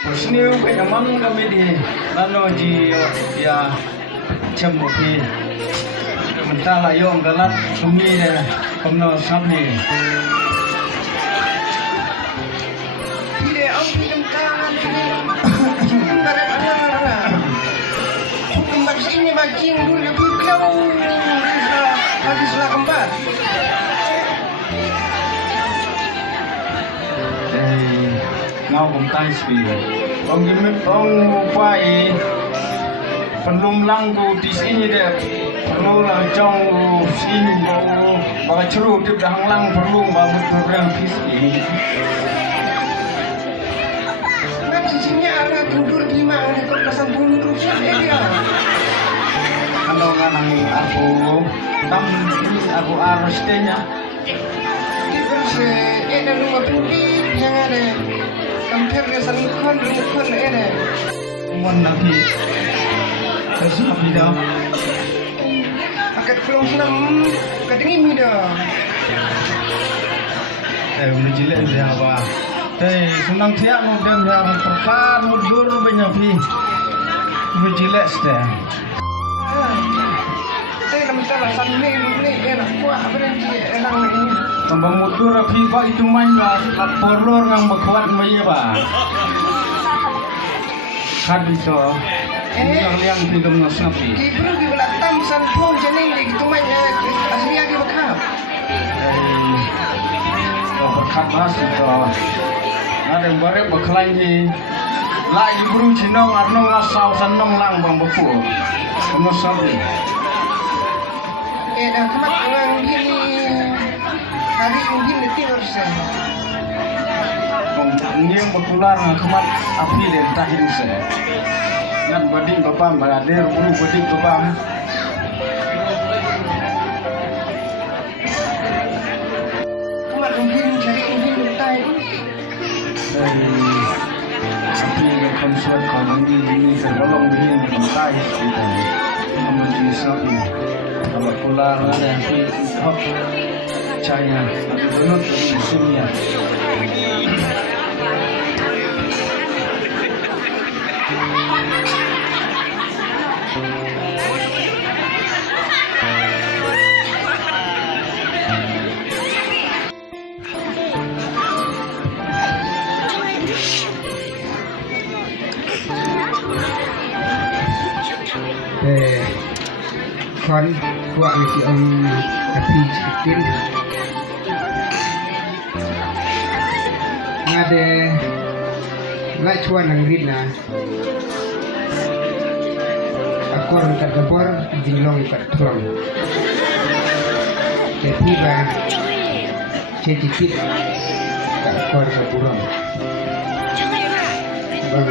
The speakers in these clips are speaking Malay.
Sniu ke namang kami di lano ji ya cemuki mentala yung galat sumi de komno sabni. Tidak aku tangan ini barat anak-anak. Kembar sini bajing dulu lebih kau habis lah kembar. Ngau kum tai spi ong gimit ong pai penlum lang ku di sini deh perlu lang jong sini bawa ceru di belakang lang perlu bawa program fisik Nak cincinnya anak tidur di mana kau kesan bulu siapa dia? kalau nganang aku tam aku harus tanya Di versi ada rumah putih yang ada hampir kesan rumah ada. mon nabi terus apa dah Akat pulau senam kadang ini dah. menjilat dia apa teh senang tiap mudam yang perkar mudur banyak pi menjilat dah Dalam salah sanni ni enak kuat berhenti enak ini. tambah mudur pi pak itu main lah porlor ngang berkuat maya ba kan itu yang tidak menasnapi Di perlu di belakang sanpong jenis di gitu mana asli lagi bekam. berkat bahas itu ada yang barek berkelai lai di buru cinong arno ngasau sanong lang bang befu menasnapi Dah kemat orang gini hari ini nanti harusnya. Ini yang berkular kemat api dan tahin saya. Ngan bading babam balader bulu bading babam. Kemat mungkin cari mungkin mentai. Api yang konsulat kalau ini tergolong ini mentai kita. Menjadi sapi. Kalau kular ada yang hop China, menurut dunia. Kon kuat lagi om api sedikit. Ngade nggak cuan nang rina. Aku orang terkebor jinglong ikat tulang. Jadi bah sedikit tak kuat keburang. Bang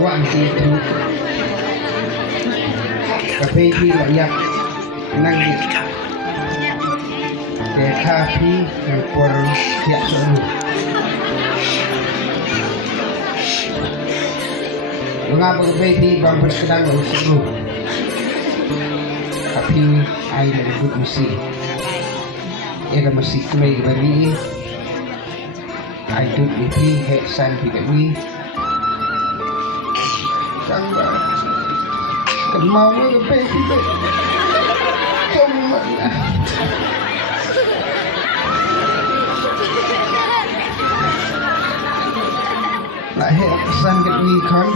kuat itu. Tapi dia yak nangis. Tapi yang por tiap selalu. Mengapa baby bang bersedang selalu? Tapi air dari good mesti. Ia mesti kembali bagi. I don't baby head san tidak ni. Tangga. Mau ke baby Cuma lahir pesan ke ni kan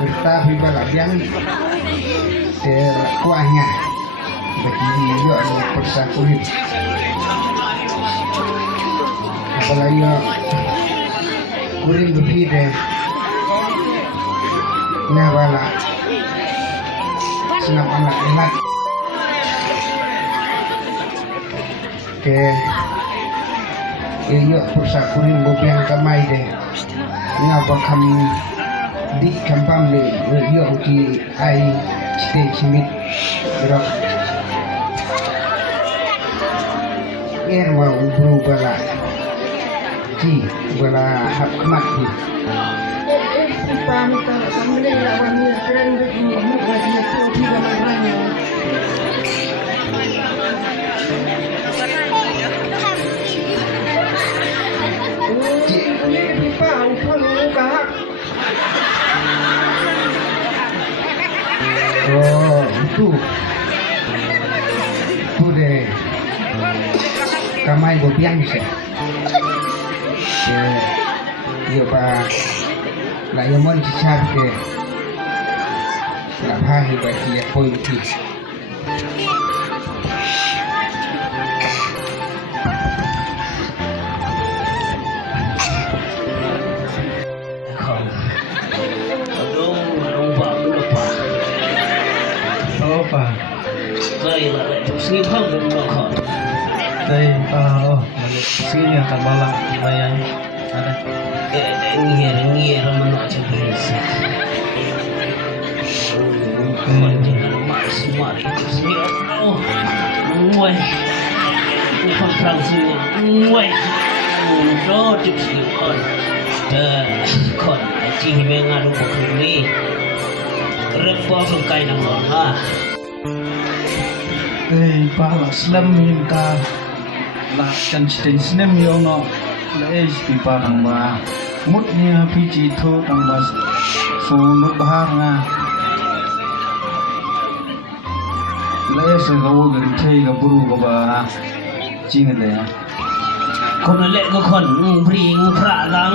bertabi balabian terkuahnya bagi dia ni pesan kulit apalagi kulit berbeda Nawala senap anak enak ke iyo pursa kurin bobiang kamay de nga bakam di kampam le iyo ki ay stay chimit berok wa ubru bala ki bala hakmat ki pamit sa mga lawan niya kaya hindi mo wajib ko tiga maranya tu deh kamai bobiang sih ya pak lah yang mau dicari deh nggak pahit bagi ya politik apa đây là lại chụp sinh không được đâu khỏi đây sini akan malam bayang ada nghe ra mà nói cho mình sẽ còn chỉ là mãi smart itu sih nguai bukan langsung nguai so chụp sinh còn chỉ mình ngadu một ini rất có phần cây nằm ngọn ha Pak Slam yang ka lah kan snem yo no le pi parang ba mutnya piji tho tang ba sunut bahar nga le se go gari thei ga buru ga ba jing leคนเล็กก็คนปริงพระกัง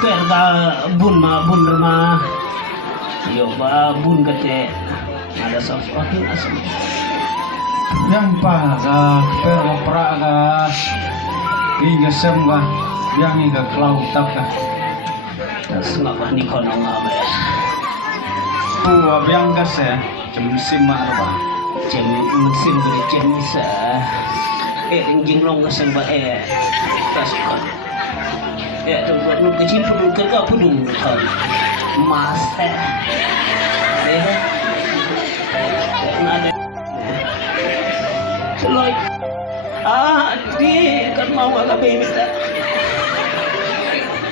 เกิดกาบุญมาบุญมาโยบาบุญกันเจada sesuatu asal yang pa ga pero pra ga inga sem ga yang inga klau tak ga sengapa ni kono ngabe tu abiang ga se jem sim ma ba jem musim gede jem bisa jing long ga sem ba kasukon tempat nu kecil pun ke pudung kan mas ada Loy, di kan mau agak minta.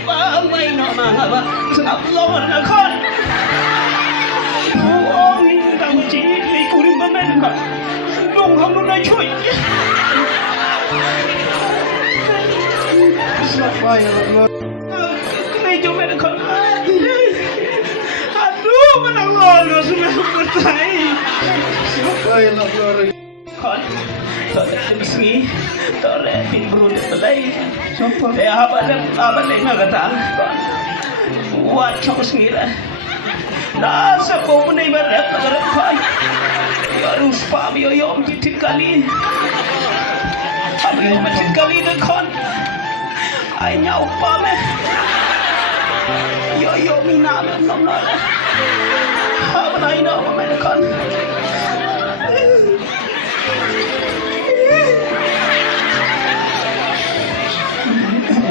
Mai no mana ba? Senap lawan nakon. Oh, ini kamu ciri ni kuring bamen kan. Dong kamu nak cuy. siapa ya Allah Kau jom kan. Aduh, mana lo sudah bertai. siapa ya Allah Kon, tak ada sini, tak ada timbul pelai. siapa Apa ni nak kata? Buat cakap sendiri lah. Dah sebab pun ni berap berap kai. Harus paham yo titik kali. Apa yang titik kali dah kon? Ayah upah meh. Yo mina nom lah. Apa nak ina apa meh kon?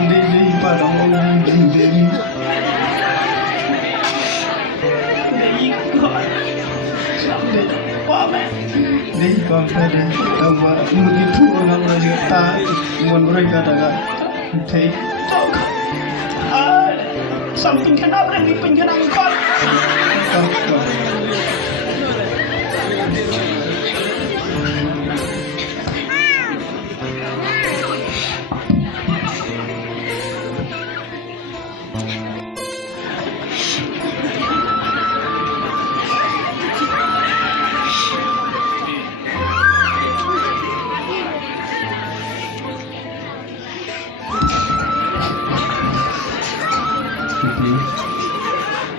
Di padang orang di di konten tawa begitu orang raja tak mun mereka daga tei Something kenapa ni penjenang kon?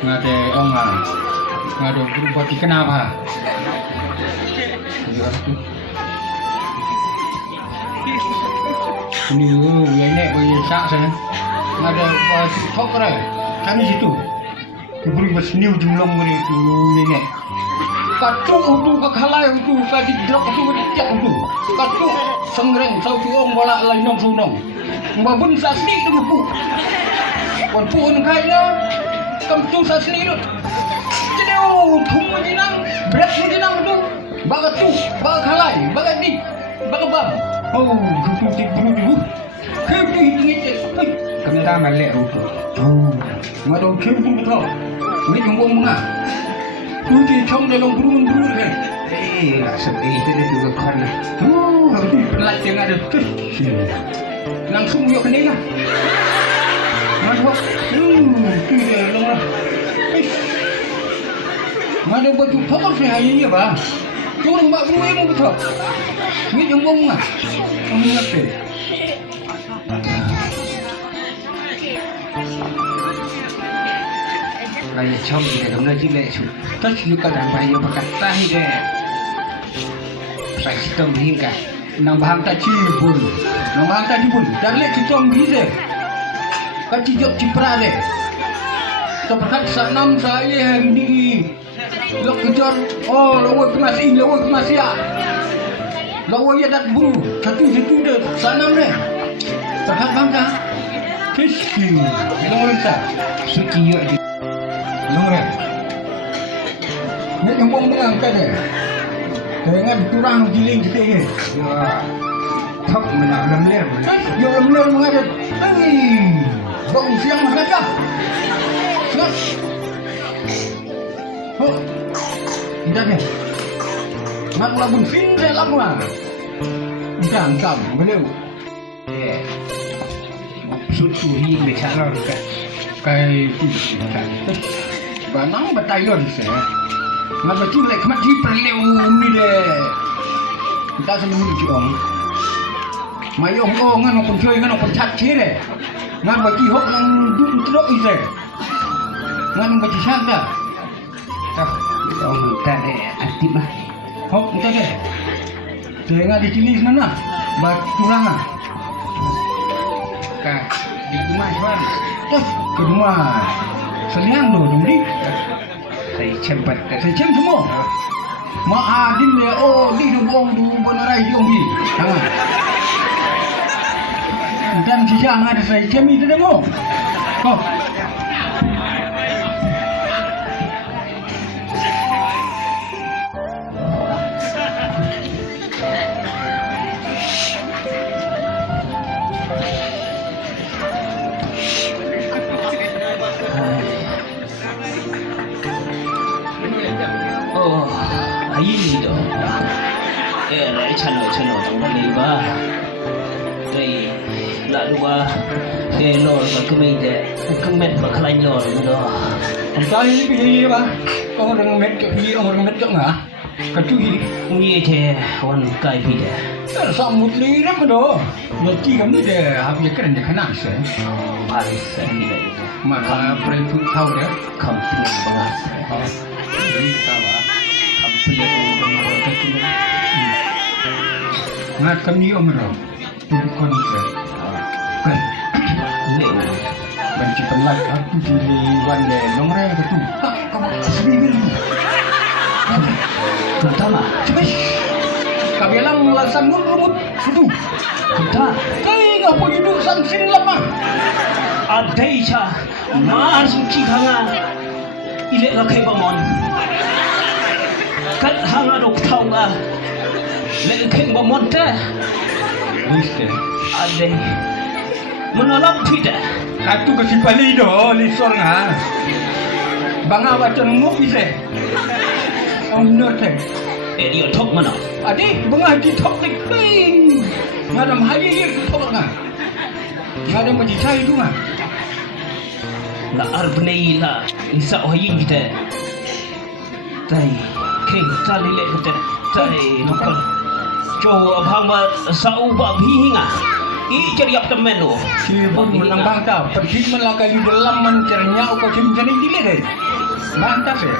ngade onga ngade berubah kenapa ini nenek boleh sak sana ngade tok re kami situ diberi bersniu jumlah ngeri nenek kacung itu kekalai itu kadi drop itu tiap itu kacung sengreng sau tuong bola lain nong sunong mbabun sasni itu bu kon pun kaya cầm tu sa sini tu, jadi thung menjenang, berat menjenang tu, baga tu, baga kalai, baga di, baga bam, tu tik bulu dulu, kebu ini cek, kamera malek tu, ngado kebu tu, ni jumbo munga, tu di chong dalam bulu kan, seperti itu dia juga kan, harus pelaj yang ada tu, langsung yuk ni lah. Masuk, tidak lama. Mana baju pokok saya ini apa? turun mbak gue mau betul. Ini yang bong nggak? Kamu ngerti? Kayak chồng thì cái đó chỉ lệ chủ. Tất nhiên các đàn bài nhiều bậc tay để phải tâm hình cả. Nang bahang tak cipun, nang bahang tak cipun. Dan lek cipun bisa. Kan ciput cipra le. Seperti senam saya yang di lok kejar. Oh, lawan kemas ya. Lawan ya dat buru. Satu deh senam le. Terhad bangka. Kiski. Lawan tak. Suci ya di. Lawan. Ni yang bong dengan kan deh. Dengan kurang giling kita ni. Thấp mình làm lầm lên. Vô lầm lên mà nghe bông xiang mà nghe chưa? Ngất. Hô. Kita ni. Nak lagun fin saya lắm mà. Jangan kam beliau. Susu hi bicara dekat. Kai tu. Banang batayon saya. Ngapa tu lek mati perleu ni deh. Kita selalu menuju orang. Mai ông ngan ông chơi ngan ông chặt thế này. Ngan bagi hok nang duk teruk ise. Ngan bagi sang dah. Ông ta deh aktif lah. Hok kita deh. Jangan di sini mana? Bat kurang ah. Kak di rumah kan. Terus ke rumah. Seliang tu ni. Saya cem semua. Maadin dia di dubong du bonarai jombi. Jangan. Dan sejak ada saya cem itu demo. Kau. Ayini do. Rai chano tong ba lei ba. Dei la lu ba. Lor ba kemei de. Kemet ba khlai lor ma do. Entah ini begini ba. Kau orang met ke ni orang met ke ngah. Katu ini. Ni the wan kai bi de. Sambut liram do. Nanti kami de habis keren de kena se. Paris ni de. Maka perlu tahu dia. Kampung bangas. Jadi apa? Ngat kami omro tu kon se kan Ni benci penlat aku di wan de longre ke tu kamu sendiri pertama kami lang lasan rumut tu kita kai ngapa hidup sansin lama adai cha mar suci hanga ile la kai bamon kat hanga dok taunga le kai bamon ta Mister adai menolong tidak aku kasi palido lisor nga banga wacan mo ise ang note dia tok mana adi banga di tok tik ping ngadam hari ye tok nga ngadam maji sai tu nga la arbnei la isa oyin kita tai king tali le kita tai lokal coba bangba sau ba bihinga I ceriap temen tu si pun menambang tau pergi melakali dalam mencernya kau cincin ini deh mantap ya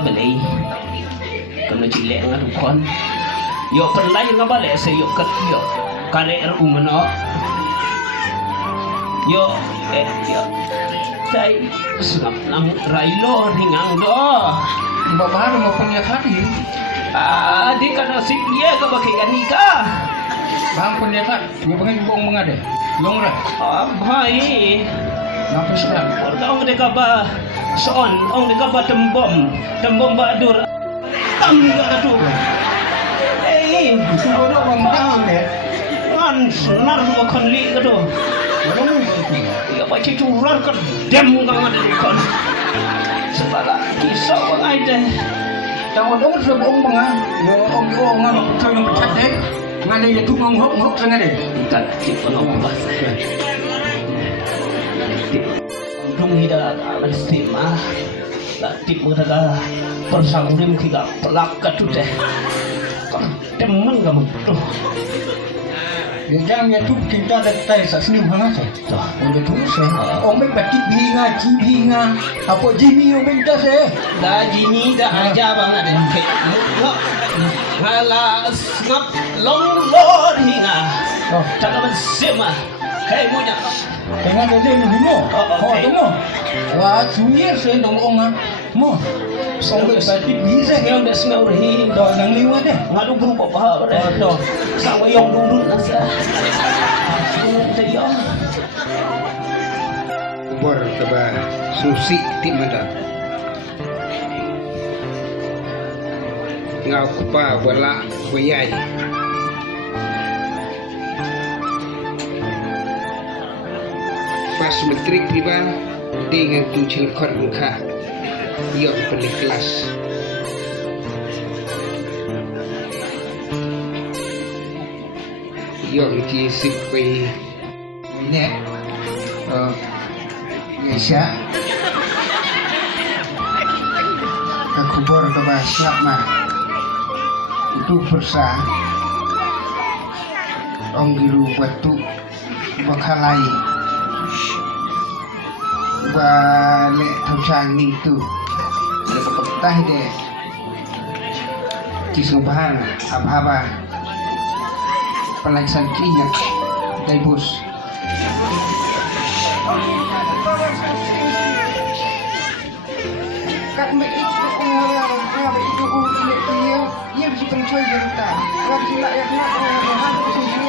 beli kalau cilek dengan kon yo pelai dengan balik saya yo kat yo karek rumah yo saya senap nang railo ningang do bapak ada mau pengen hati di kana sip dia ke pakai ganika bang pendekat ni pengen bong mengade longra hai ngapa sekarang orang mereka ba son orang mereka ba tembom badur tam enggak tu itu orang orang deh kan senar dua kali ke tu ya baca curang ke dem kang ada di kon sebala kisah bang aida tahu dong sebong bang yo om ngan chơi nó chặt đấy ngan đây thu ngông hốc sang đây tak cip ngomong bahasa Rung hida al-istimah Latip mereka persangrim kita pelakat tu deh. Temen kamu tuh. Dia jangan ya tu kita ada tay sa sini hang sa. Udah tu se. Ông mấy bạch binga, chi binga. Apa Jimmy ông mấy ta se. Dah Jimmy dah aja banget deh. Ngok. Ngalas ngap long lor hinga. Jangan bersema. Kayak punya. Tengah ada dia mo. Oh tu mo. Wah, sunyi se dong ông ah. Mo. Sampai bạch bisa Yang dah sengaur hi. dah nang liwat deh. Ngadu berupa paha dah. Sama yang duduk nasa. Tayong. Bor keba susi ti mada ngau kupa wala boyai pas metrik tiba dengan kuncil kon ka yok pada kelas yok ji sipai Nek. Isya. Aku bor ke siap mah. Itu persa. Ong gilu batu bakalai. Balik tucang ning tu. Ada peketah deh. Kisubhan apa-apa. Pelaksan kinya. Dai bus. Các mỹ itu ia bisa pencuri juta. Kalau sila yang nak Tuhan sendiri.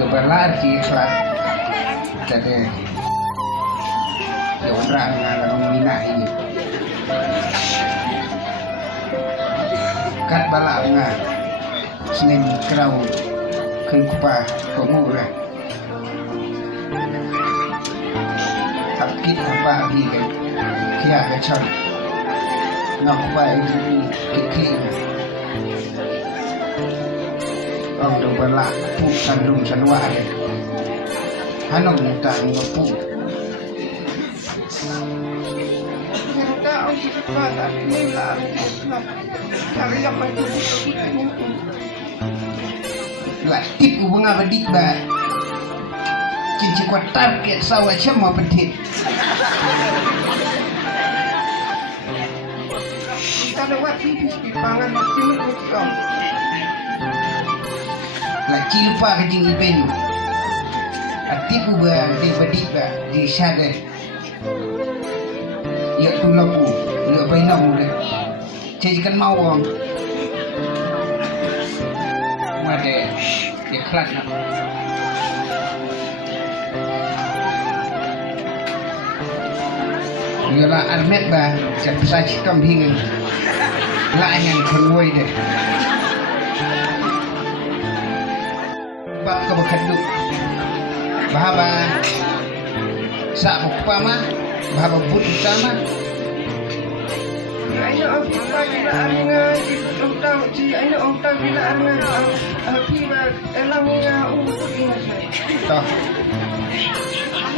Ya berlari ikhlas. Jadi ya orang yang minat ini. Kat balak ngah. Senin kerau kupa pemurah. Takit apa lagi kan? Kia kacau. Nak kupa ini kekik. Orang dah balak puk sandung sanwa ada. Hanok minta ngapu. Kita untuk pada nila. Cari yang macam itu. Lah tip ubang abadik ba. Cici kuat target sawa cema petit. Kita lewat di pangan macam itu. Lah cilupa kajing iben. Tip ubang di badik ba di sada. Ya tulapu, ya bainam dah. Cici kan mau orang. Ada ya kelas nak. Yalah almet bah, siapa saja kambing. Lah yang konwoi deh. Bak ke bekadu. Bahaba sak bukpa mah, bahaba but utama. Aina orang bila anga di tentang di aina orang bila anga tiba elangnya untuk ini. Toh.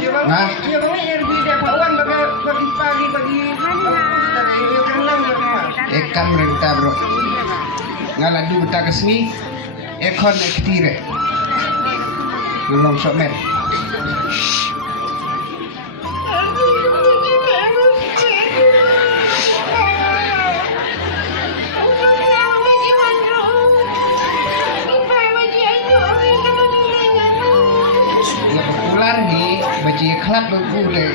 Nah, dia mau yang dia kawan bagi pagi bagi dari kenang rumah. Ekam renta bro. Ngaladu beta kesini. Ekon ektire. Belum somer. Baca ikhlas bergule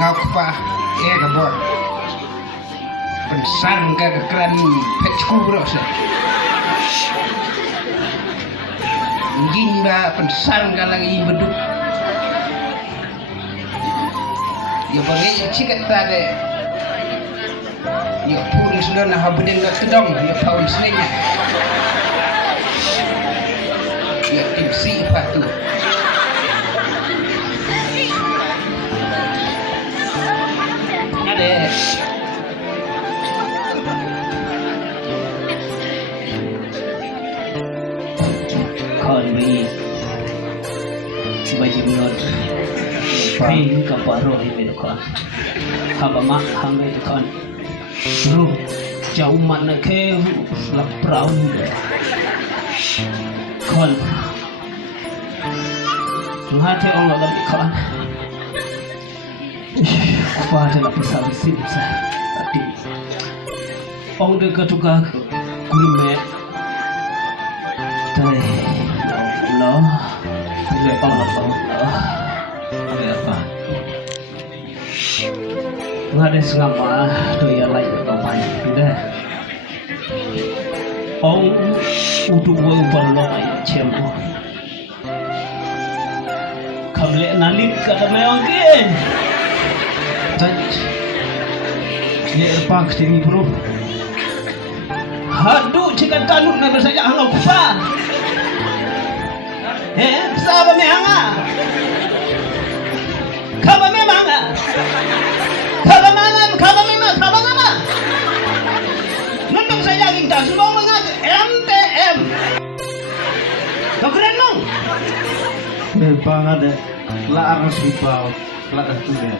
ngau kupah kebor pensang ke keran pecku bros ginda pensang ke lagi beduk ya boleh cikat tadi ya pun sudah nak habedin ke kedong ya tahun senenya ya tipsi patu Kon bi baju menot Hei kaparo ini kan. Haba mak hamil kan. Bro, jauh mana ke laprau kan. Ngate Allah lagi kan. Apa ada lah pisah mesin saya tadi. Ông đưa cơ tukar kui mẹ. Đây, nó về con là con đó. Về apa? Ngade sengama tu yang lain kawan. Dah. Ông udah buat lomai cempo. Kamle nalit kata meong ke. Ni erpak sini bro. Hadu cikan kanut na bersaja hangau kupa. Saba me hanga. Kaba me manga. Kaba mama. Nunduk saya kita semua mengat MTM. Kau keren dong. Erpak ada larang sipau, larang tu deh.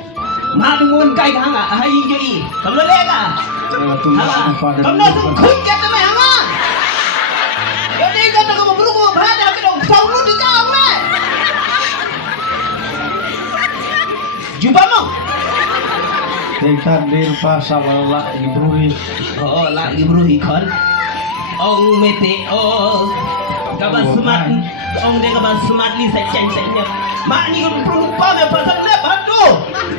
Madumun kai hanga hai joi. Kamu lega. Kamu langsung kunjat sama hanga. Jadi kata kamu berumur berada ke dong. Kau lu di kau me. Jumpa mo. Dekat derpa sawala ibruhi. Oh, lah ibruhi kan. Ong mete oh. Kabar semat. Ong dia kabar semat ni saya ceng-cengnya. Mak ni kan pelupa me pasal lep aduh.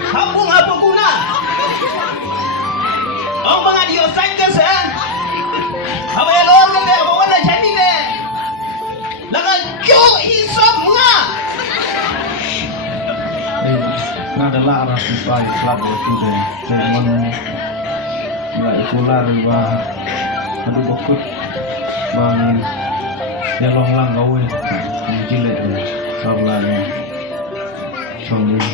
Hapung apa guna? Ong mengadio saja saya. Apa yang lor kan dia? Apa warna jadi dia? Laga jo hisap nga. Ada larang sipau kelab tu deh. Jangan nggak ikular bah. Aduh bokut bang. Dia long gawe. Jilek deh. Sablanya. Sombong.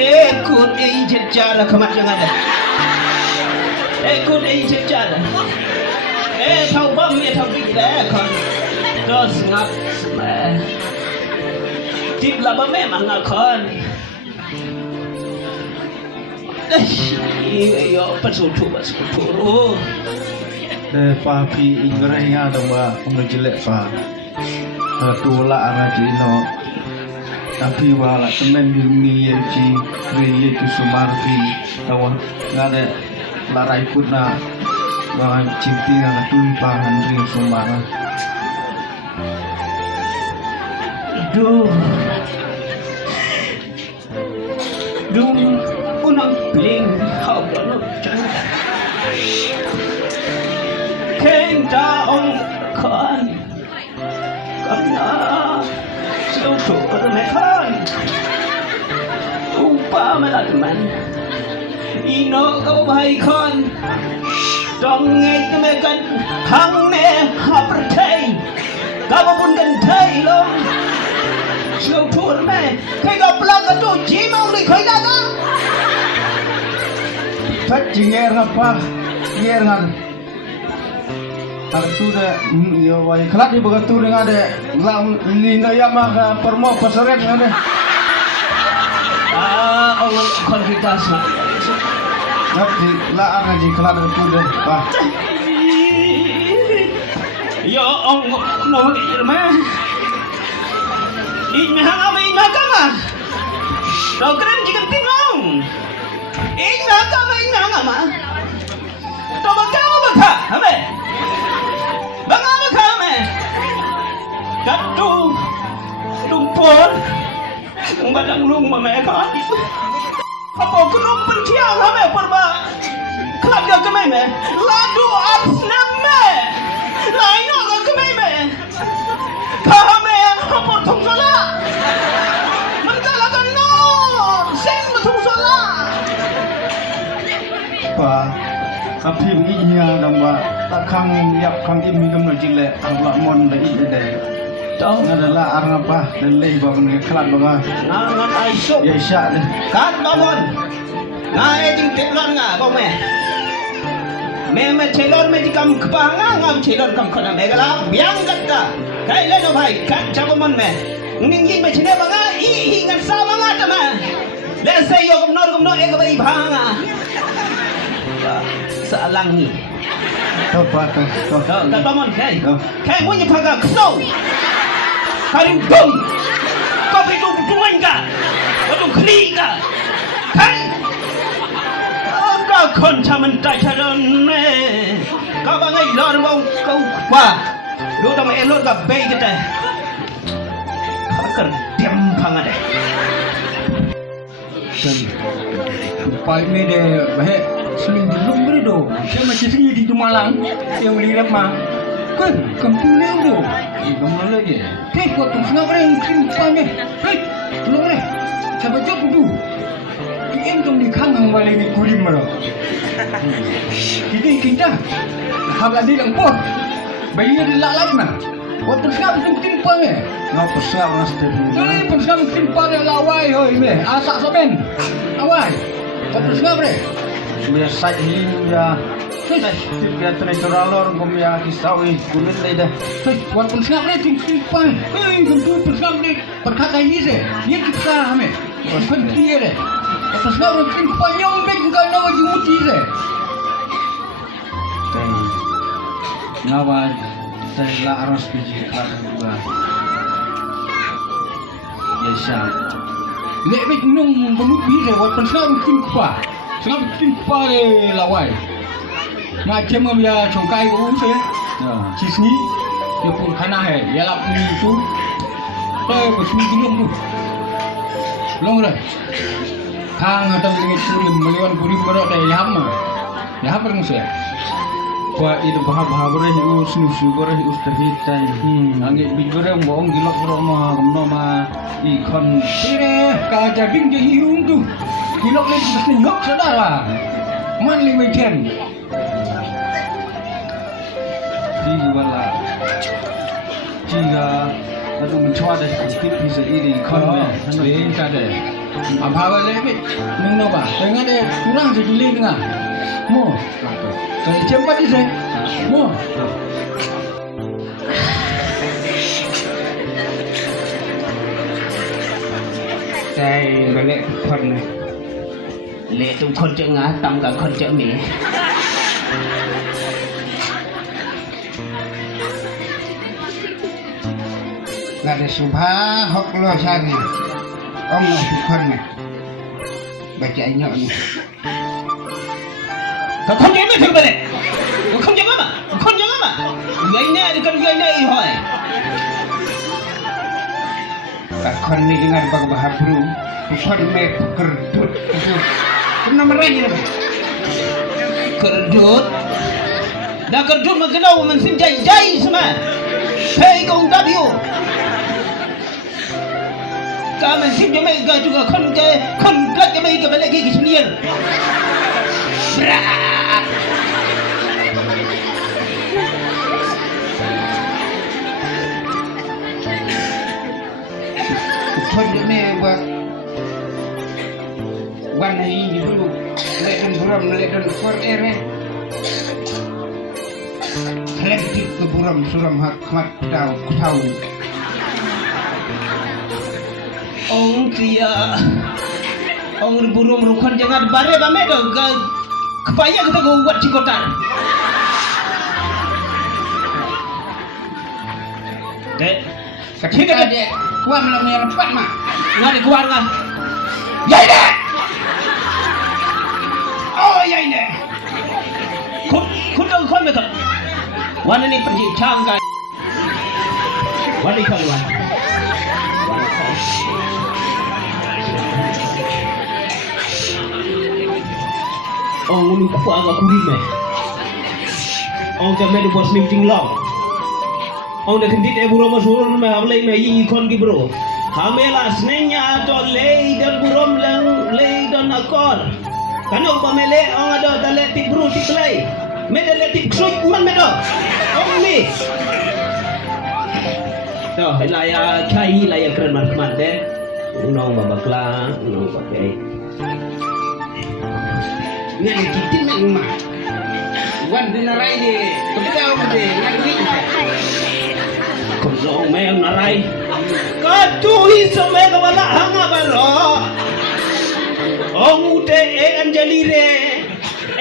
Ikut jejara kemat yang ada. Ikut jejara. Tahu bam ya tahu kita kan. Terus ngap. Tip laba memang akan. Iyo pasutu. Papi ingrenya ada bah. Kamu jelek pa. Tula araji no. Tapi wala temen ni yang ci reye tu sumarfi tawa ngade larai putna bang cinti ngana tumpahan ring sumara. Duh unang bling hau dono canda. Kenta ong kan karena seluruh mereka upah melakukan ino kau baikkan dongeng mereka hang ne hapertai kau pun gantai lo seluruh mereka kau pelan tu jimau ni kau datang Tak jinger apa jinger Aku dah, ya wajib kelak di begitu dengan ada lam lina yang maka permo pasaren ada. Allah konfitas nak. Nanti lah akan di kelak itu deh, bah. Ya Allah, nama irma. Irma kama. Kau keren jika timong. Irma kama. Kau baka, hame. Bangga kami. Gatuh, lumpur, badang lung mereka. Apa kena penciang kami perba? Keluarga kami me, ladu asnam me, lain orang kami me. Kami apa tung salah? Mentala kan no, sen betung salah. Bah, tapi begini nama kang yap kang ini kami jile Allah mon dah ini deh. Tahu? Adalah arang apa dan leh bawa ni kelak bawa. Nangan aisok. Ya isyak deh. Kan bangun. Ngai jing telon nga bau me. Me telon me jikam kepanga ngam telon kam kena megala biang kata. Kai le no bhai kan cabamon me. ngin ba chine banga i ngan sa manga tama le say yo gum no e ka bai bhanga sa lang ni Thôi ba thôi. ka tomon kai mo ni phaga khno karim dum ko bi dum duman ka ko dum khri ka kai ka khon chaman tai charon ne ka ba ngai lor mong kau qua lu tama e lor ka bei ka ta ka dem phanga de Pai me de bahe seling belum beri do. Saya masih sini di Malang yang lihat mah. Kan kampung leu do. Kamu lagi. Hei, kau tu senang orang krim panya. Hei, tolong deh. Saya baca tu. Em tu di kang balik di kulim mero. Kita habis di lempur. Bayi di lalap na. Kau tu senang krim panya. Ngau pesal nas tu. Jadi pensenang krim panya lawai hoi me. Asak soben. Awai. Kau tu senang bre. Biasa ini ya. Biar tradisional orang kami kisawi kulit leda. Hei, kau tu senang bre krim panya. Hei, kau tu senang bre. Perkata ini se. Dia kita hame. Bukan dia deh. Kau tu senang bre krim panya yang baik kau nak jumuti se. Ngawan saya la aras biji kedua. Ya syam. Lek baik nung belut bisa buat pensenang krim pa. Senang krim pa le lawai. Macam dia congkai urus ya. Ya. Cisni dia pun kana hai. Ya lap ni tu. Teh bersmi gunung tu. Long dah. Hang atau dengan kurim meliwan kurim berat dah yam. Yam perang saya. Wah itu bahasa bereh us nusu bereh us terhitai. Angin bibereng bohong gilok rumah rumah ikon. Tire kajabing je hiung tu. Kilok ni mesti nyok saudara. Man li weekend. Tiga bala. Tiga atau mencuat dah tip bisa ini ikon ni. Lain tak ada. Apa lagi? Nung ba? Tengah dia kurang sekali tengah. Mo. Saya cepat di saya. Mo. Saya balik kon le tu khon che nga tam ka khon che mi nggak ada subha hok lo sagi om lo kon baca nyok ni ka khon che mi thik ba le khon che ma ngai ne di kan ngai ne i hoi tak kon ni dengan bag bahapru kon me kerdut itu kena merenya kerdut dah kerdut ma kenau man sim jai sama hei kong w ka man sim je mai ga juga khon ka je mai ga bale ki kisnier bra kon me buat warna ini dulu ledan buram ledan kor ere Lektik ke buram suram hakmat tahu ong kia ong burum rukun jangan bare bame do kepaya kita go buat cikotan dek ketika dia kuat malam yang lepat mak ngade keluar ngah ya ini oh ya ini kun đâu khôn mày thật wan ini pergi cangkai wan ini kali wan ông muốn qua ngọc curi mày ông cho mày được bos meeting long ông đã khẩn thiết eburo masuk mày ham lay mày yi kon ki bro hamela snenya to lay dan burom lang lay dan akor kanok ba mele ông ada dale tik bro tik lay me dale tik sut man me do ông ni to laya kai laya keren man deh nong babakla nong pakai ngan kitin nang ma wan dinarai de kebedaw de ngan wi không rõ mẹ ông là ai Katuhi sampai kepala hanga baro. Ông ute Anjali re.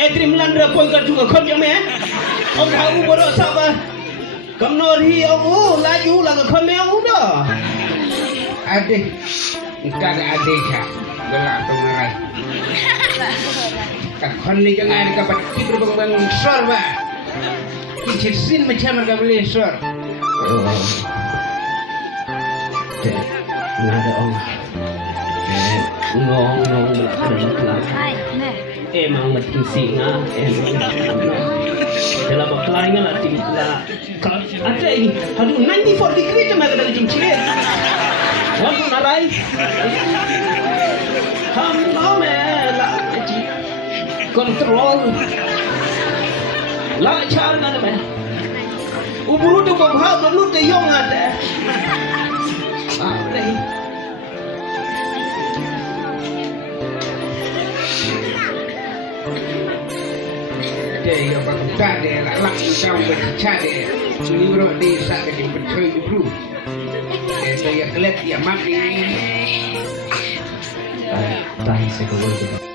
Trimlan ra poi ka juga khon jame. Ông thau boro saba. Kamnor hi ông laju la ka khon me ông do. Adik, entah ada adik kah? Gelak tu merai. Kak Khani jangan ada kabar kita berbang sor ba. Kicir sin macam mereka boleh sor. Nada ông. Ngong belakang. Emang mati singa. Dalam berkelaringan lah tinggal. Kalau ada ini, aduh 94 degree cuma ada di cincin. Waduh narai. Ham lah kontrol. Lah cara nggak ada. Uburu tu bawa dulu tu yang ada. Ada. Dia yang tak dia lak kau bercakap dia. Libro dia saat dia bercerita dulu. Dia yang kelihatan dia mati. Tahi sekolah itu.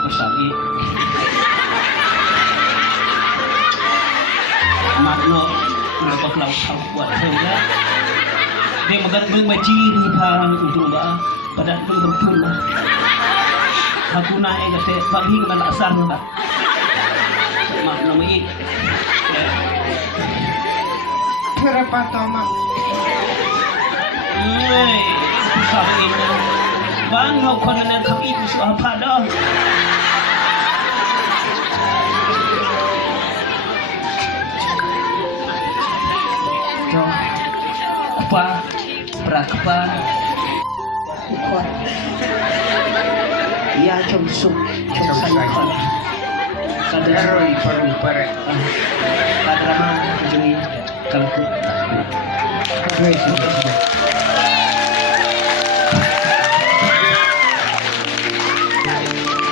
Masabi. Makno lepas laut kau buat saja. Dia makan berbaci ni parang itu bah. Pada itu berpun lah. Aku naik kata pagi mana asar bah. Makno ini. Berapa tamak? Sabi ini. Bang kau kena kau itu suah pada. Apa berakban kuat ya jomsuk jomsan kadar Roi paru pare. kadrama jadi kalku Kau itu.